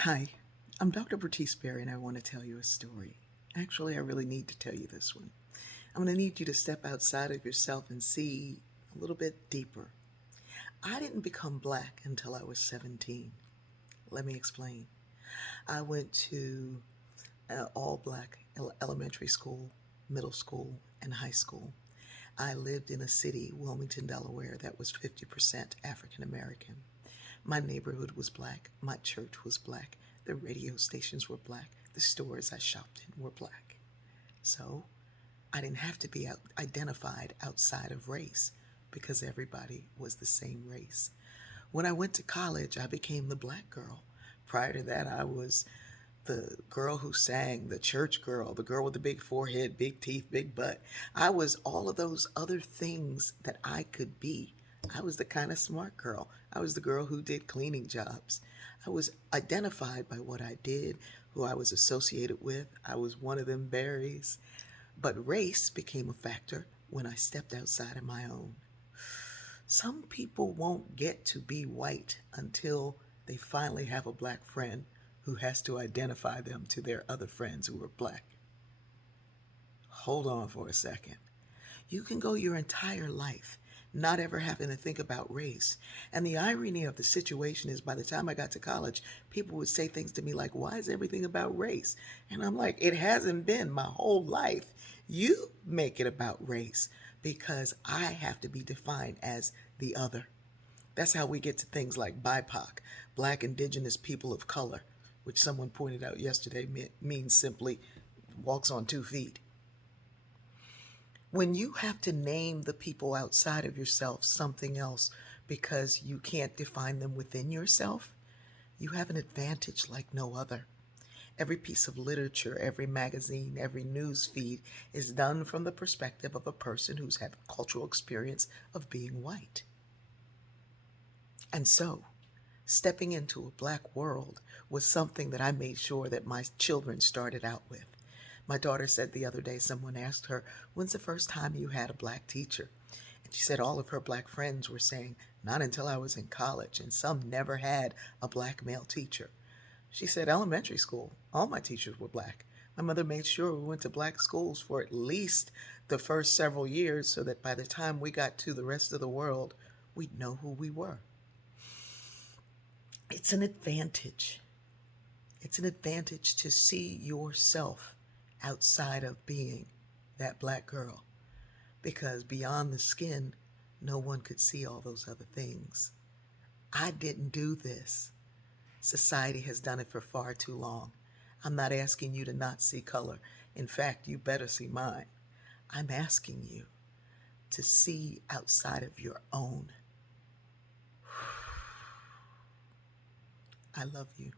Hi, I'm Dr. Bertice Berry, and I want to tell you a story. Actually, I really need to tell you this one. I'm going to need you to step outside of yourself and see a little bit deeper. I didn't become black until I was 17. Let me explain. I went to all black elementary school, middle school, and high school. I lived in a city, Wilmington, Delaware, that was 50% African American. My neighborhood was black. My church was black. The radio stations were black. The stores I shopped in were black. So I didn't have to be identified outside of race because everybody was the same race. When I went to college, I became the black girl. Prior to that, I was the girl who sang, the church girl, the girl with the big forehead, big teeth, big butt. I was all of those other things that I could be. I was the kind of smart girl. I was the girl who did cleaning jobs. I was identified by what I did, who I was associated with. I was one of them berries. But race became a factor when I stepped outside of my own. Some people won't get to be white until they finally have a black friend who has to identify them to their other friends who are black. Hold on for a second. You can go your entire life not ever having to think about race. And the irony of the situation is by the time I got to college, people would say things to me like, "Why is everything about race?" And I'm like, it hasn't been my whole life. You make it about race because I have to be defined as the other. That's how we get to things like BIPOC, Black Indigenous People of Color, which someone pointed out yesterday means simply walks on 2 feet. When you have to name the people outside of yourself something else because you can't define them within yourself, you have an advantage like no other. Every piece of literature, every magazine, every news feed is done from the perspective of a person who's had cultural experience of being white. And so, stepping into a black world was something that I made sure that my children started out with. My daughter said the other day, someone asked her, "When's the first time you had a black teacher?" And she said all of her black friends were saying, "Not until I was in college," and some never had a black male teacher. She said, "Elementary school, all my teachers were black. My mother made sure we went to black schools for at least the first several years so that by the time we got to the rest of the world, we'd know who we were." It's an advantage. It's an advantage to see yourself outside of being that black girl because beyond the skin, no one could see all those other things. I didn't do this. Society has done it for far too long. I'm not asking you to not see color. In fact, you better see mine. I'm asking you to see outside of your own. I love you.